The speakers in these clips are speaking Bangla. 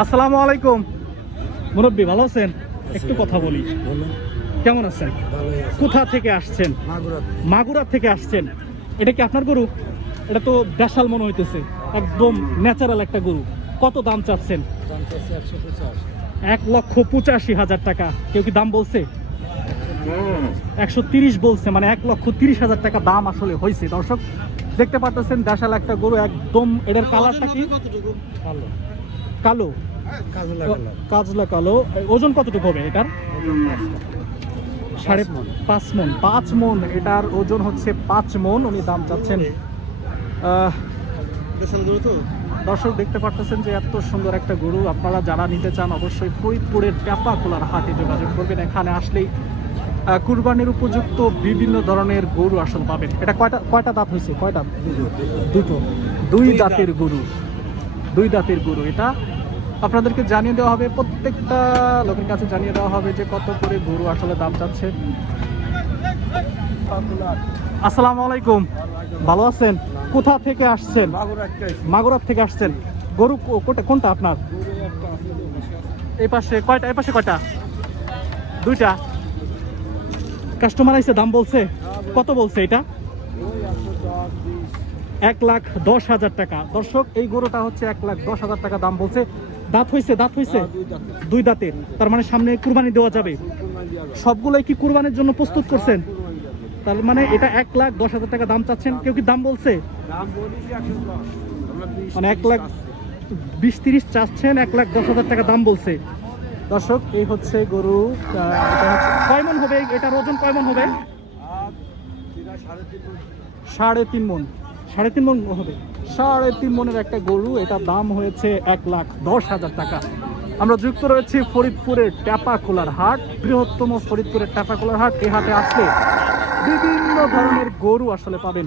আসসালামু আলাইকুম মুরব্বী, ভালো আছেন? একটু কথা বলি। কেমন আছেন? কোথা থেকে আসছেন? মাগুরা থেকে আসছেন। এটা কি আপনার গরু? এটা তো দেশাল মনে হইতেছে, একদম ন্যাচারাল একটা গরু। কত দাম চাচ্ছেন? 1,85,000 টাকা। কেউ কি দাম বলছে? 130 বলছে, মানে 1,30,000 টাকা দাম আসলে হয়েছে। দর্শক দেখতে পাচ্ছেন দেশাল একটা গরু, একদম। এটার কালারটা কি? কালো, কাজলা কালো। ওজন কতটুকু হবে এটার? 5.5 মন। 5 মন এটার ওজন হচ্ছে 5 মন। উনি দাম চাচ্ছেন। দর্শক দেখতে পাচ্ছেন যে এত সুন্দর একটা গরু আপনারা যারা নিতে চান অবশ্যই ফরিদপুরের টেপাখোলার হাটে যোগাযোগ করবেন। এখানে আসলেই কুরবানির উপযুক্ত বিভিন্ন ধরনের গরু আসলে পাবেন। এটা কয়টা দাঁত হয়েছে? কয়টা? দুটো। দুই দাঁতের গরু, দুই দাঁতের গরু। এটা আপনাদেরকে জানিয়ে দেওয়া হবে, প্রত্যেকটা লোকের কাছে জানিয়ে দেওয়া হবে যে কত করে গরু আসলে দাম চাচ্ছে। আসসালামু আলাইকুম, ভালো আছেন? কোথা থেকে আসছেন? মাগুরা থেকে আসছেন। গরু কোনটা আপনার? এই পাশে কয়টা? এই পাশে কয়টা? দুইটা। কাস্টমার আইছে, দাম বলছে? কত বলছে এটা? 1,10,000 টাকা। দর্শক এই গরুটা হচ্ছে 1,10,000 টাকা দাম বলছে। দাঁত হয়েছে? দাঁত হয়েছে দুই দাঁতের। তার মানে সামনে কুরবানি দেওয়া যাবে। সবগুলোই কি কুরবানির জন্য প্রস্তুত করছেন? তার মানে এটা 1,10,000 টাকা দাম চাচ্ছেন। কেউ কি দাম বলছে? মানে 1,20,30 চাচ্ছেন, 1,10,000 টাকা দাম বলছে। দর্শক এই হচ্ছে গরু। এটা হচ্ছে কয় মন হবে? এটার ওজন কয় মন হবে? 3.5 মন। 3.5 মন হবে। 3.5 মনের একটা গরু। এটার দাম হয়েছে 1,10,000 টাকা। আমরা যুক্ত রয়েছি ফরিদপুরের টেপাখোলার হাট, বৃহত্তম ফরিদপুরের টেপাখোলার হাট। এই হাটে আসলে বিভিন্ন ধরনের গরু আসলে পাবেন।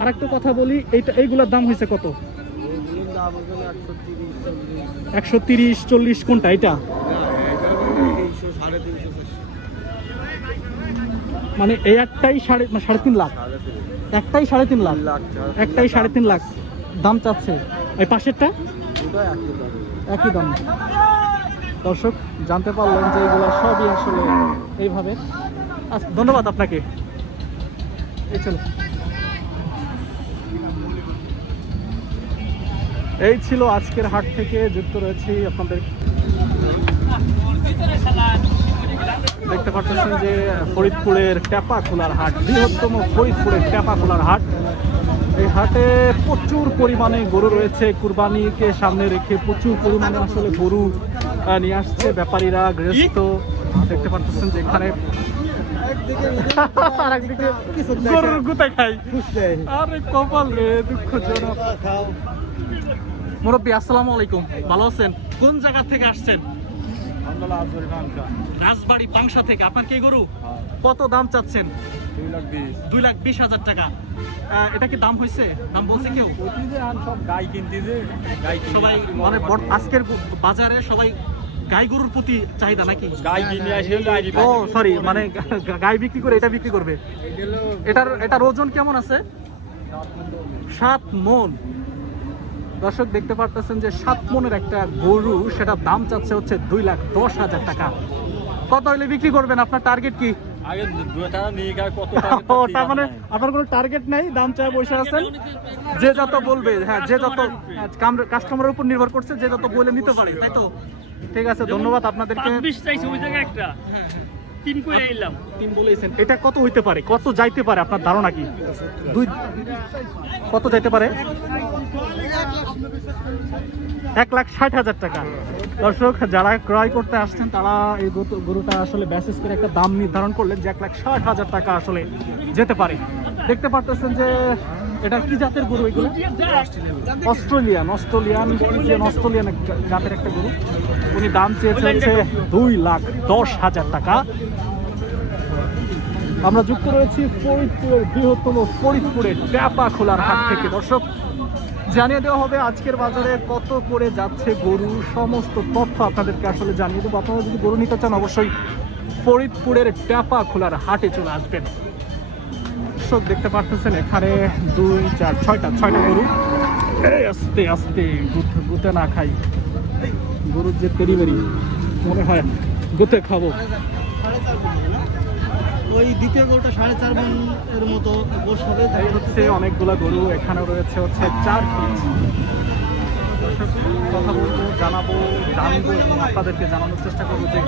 আর একটা কথা বলি, এইগুলোর দাম হয়েছে কত? 130, 40। কোনটা এটা? মানে এই একটাই 3.5 লাখ। একটাই 3.5 লাখ। একটাই 3.5 লাখ দাম চাচ্ছে। ওই পাশেরটা একই দাম। দর্শক জানতে পারলেন যে এগুলো সবই আসলে এইভাবে। আচ্ছা, ধন্যবাদ আপনাকে। এই চলো, এই ছিল আজকের হাট থেকে যুক্ত রয়েছি আপনাদের। দেখতে পাচ্ছেন যে ফরিদপুরের টেপাখোলার হাট, বৃহত্তম ফরিদপুরের টেপাখোলার হাট। এই হাটে প্রচুর পরিমাণে গরু রয়েছে। কুরবানিকে সামনে রেখে প্রচুর পরিমাণে আসলে গরু নিয়ে আসছে ব্যাপারীরা, গৃহস্থ। দেখতে পাচ্ছেন যে এখানে আরেকদিকে গরুর গুতা খাই। আরে কপাল রে, দুঃখজনক। মুরব্বী আসসালামু আলাইকুম, ভালো আছেন? কোন জায়গা থেকে আসছেন? রাজবাড়ি পাংশা থেকে। আপনার কি গরু? কত দাম চাচ্ছেন? 2,20,000 টাকা। এটা কি দাম হয়েছে? দাম বলছে কেউ? সবাই মানে আজকের বাজারে সবাই গাই গরুর প্রতি চাহিদা নাকি? ও সরি, মানে গাই বিক্রি করে এটা বিক্রি করবে। এটার ওজন কেমন আছে? 7 মন। দর্শক দেখতে পারতেছেন যে 7 মনের একটা গরু, সেটা দাম চাচ্ছে হচ্ছে 2,10,000 টাকা। কত হলে বিক্রি করবেন? আপনার টার্গেট কি? তার মানে আপনার কোনো টার্গেট নেই, দাম চায় বসে আছেন। যে যত বলবে, হ্যাঁ, যে যত কাস্টমারের উপর নির্ভর করছে, যে যত বলে নিতে পারে, তাই তো? ঠিক আছে, ধন্যবাদ আপনাদেরকে। 3 বলেছেন। এটা কত হইতে পারে? কত যাইতে পারে আপনার ধারণা কি? কত যাইতে পারে? 1,60,000 টাকা। দর্শক যারা ক্রয় করতে আসছেন তারা এই গরুটা আসলে ব্যাসেস করে একটা দাম নির্ধারণ করলেন যে 1,60,000 টাকা আসলে যেতে পারে। দেখতে পারতেছেন যে এটা কি জাতের গরু? এগুলো অস্ট্রেলিয়ান জাতের একটা গরু। উনি দাম চেয়েছে হচ্ছে 2,10,000 টাকা। আমরা যুক্ত রয়েছি ফরিদপুরের বৃহত্তম ফরিদপুরের টেপাখোলার হাট থেকে। দর্শক জানিয়ে দেওয়া হবে আজকের বাজারে কত করে যাচ্ছে গরু, সমস্ত তথ্য আপনাদেরকে আসলে জানিয়ে দেবো। আপনারা যদি গরু নিতে চান অবশ্যই ফরিদপুরের টেপাখোলার হাটে চলে আসবেন। দর্শক দেখতে পাচ্ছেন এখানে 2, 4, 6টা গরু। আস্তে আস্তে গুতে না খাই। গরুর যে পেরিবেরি মনে হয় গোতে খাবো। ওই দ্বিতীয় গরুটা 4.5 মণ এর মতো গোশ হবে। এই হচ্ছে অনেকগুলা গরু, এখানে রয়েছে হচ্ছে 4 পিস। কথা বলবো, জানাবো, জানবো এবং আপনাদেরকে জানানোর চেষ্টা করবো যে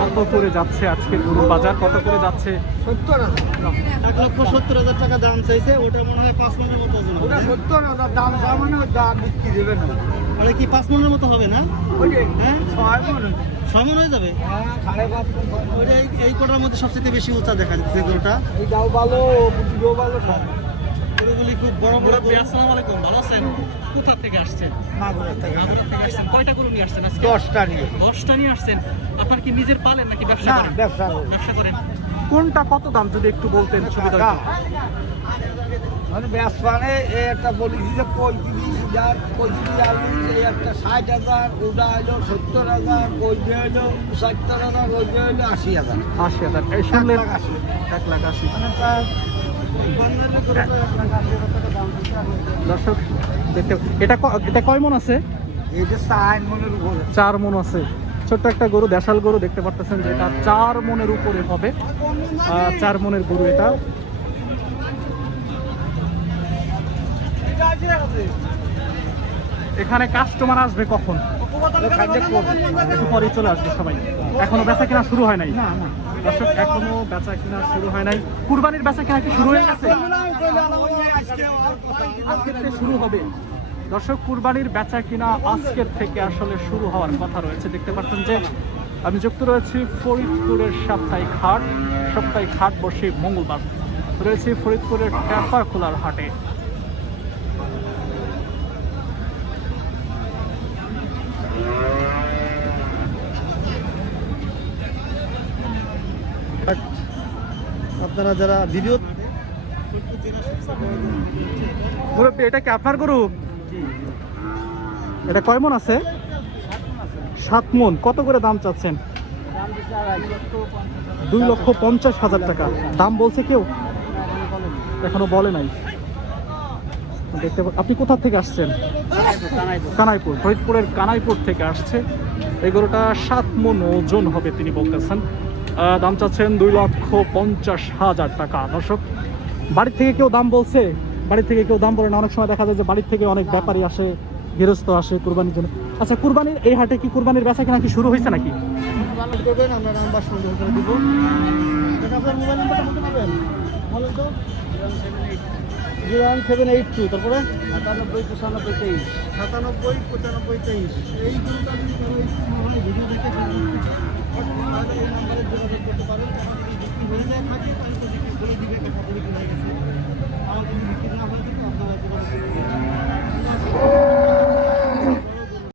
কত করে যাচ্ছে আজকে গরুর বাজার, কত করে যাচ্ছে। 1,70,000 টাকা দাম চাইছে। ওটা মনে হয় 5 মণের মতো ওজন হবে। ওটা 70,000 দাম মানে বিক্রি দেবে না। আরে কি 5 মণের মতো হবে না? হ্যাঁ 6 মণ 6 মণ হয়ে যাবে। 5.5 মণ। ওইটা এই কোটার মধ্যে সবচেয়ে বেশি উঁচা দেখা যাচ্ছে গরুটা। এই দাও ভালো, বুটিও ভালো সব। গরুগুলি খুব বড় বড় গরু। আসসালামু আলাইকুম, ভালো আছেন? কোথা থেকে আসছেন? মাগুরা থেকে। মাগুরা থেকে আসছেন। কয়টা গরু নিয়ে আসছেন আজকে? 10টা নিয়ে। 10টা নিয়ে আসছেন। আপনার কি নিজের পালেন নাকি ব্যবসা না, করেন? ব্যবসা করি। ব্যবসা করেন। কোনটা কত দাম যদি একটু বলতেন সুবিধা হতো। মানে ব্যবসানে এই একটা বলেছি যে 35,000, 35,000, এই একটা 60,000, ওটা হলো 70,000, ওই যে হলো 75,000, ওই যে হলো 80,000। 80,000। এই শুনলেন 1,80,000। 1,80,000। মানে প্রায় 1,80,000 টাকা দাম দিতে হবে। দর্শক দেখতে, এটা কয় মণ আছে? এইটা 4 মণের উপরে। 4 মণ আছে। ছোট্ট একটা গরু, দেশাল গরু দেখতে পারতেছেন যে এটা 4 মণের উপরে হবে। 4 মণের গরু এটা। এখানে কাস্টমার আসবে কখন? একটু পরে চলে আসবে সবাই। এখনো বেচা কিনা শুরু হয় নাই। না না দর্শক এখনো বেচা কিনা শুরু হয় নাই। কুরবানির বেচা কিনা কি শুরু হয়ে গেছে? আজকের থেকে শুরু হবে। দর্শক কুরবানির বেচা কিনা আজকের থেকে আসলে শুরু হওয়ার কথা রয়েছে। দেখতে পাচ্ছেন যে আমি যুক্ত রয়েছি ফরিদপুরের সাপ্তাহিক হাট। সাপ্তাহিক হাট বসে মঙ্গলবার। রয়েছে ফরিদপুরের ট্যাপাখোলার হাটে। আপনারা যারা ভিডিও মুরব্বী, এটা কি আপনার গরু? এটা কয় মণ আছে? 7 মণ। কত করে দাম চাচ্ছেন? 2,50,000 টাকা দাম বলছে কেউ? এখনো বলে নাই। দেখতে আপনি কোথা থেকে আসছেন? কানাইপুর। ফরিদপুরের কানাইপুর থেকে আসছে। এই গরুটা 7 মণ ওজন হবে তিনি বলতেছেন। দাম চাচ্ছেন 2,50,000 টাকা। দর্শক বাড়ির থেকে কেউ দাম বলছে? বাড়ি থেকে কেউ দাম বলে না। অনেক সময় দেখা যায় যে বাড়ির থেকে অনেক ব্যাপারী আসে, গৃহস্থ আসে কুরবানির জন্য। আচ্ছা, কুরবানির এই হাটে কি কুরবানির বেচা কিনা কি শুরু হয়েছে নাকি? ভালো করবেন, আমরা নাম্বার সংগ্রহ করে দিব। আপনার মোবাইল নাম্বারটা বলতে পারবেন? বলেন তো। 01782 তারপরে 97,95,23। 97,95,23। এই গরুটা যদি কারো ইচ্ছা হয় ভিডিও দেখে এই নাম্বারে যোগাযোগ করতে পারেন। বিক্রি হয়ে যায় থাকে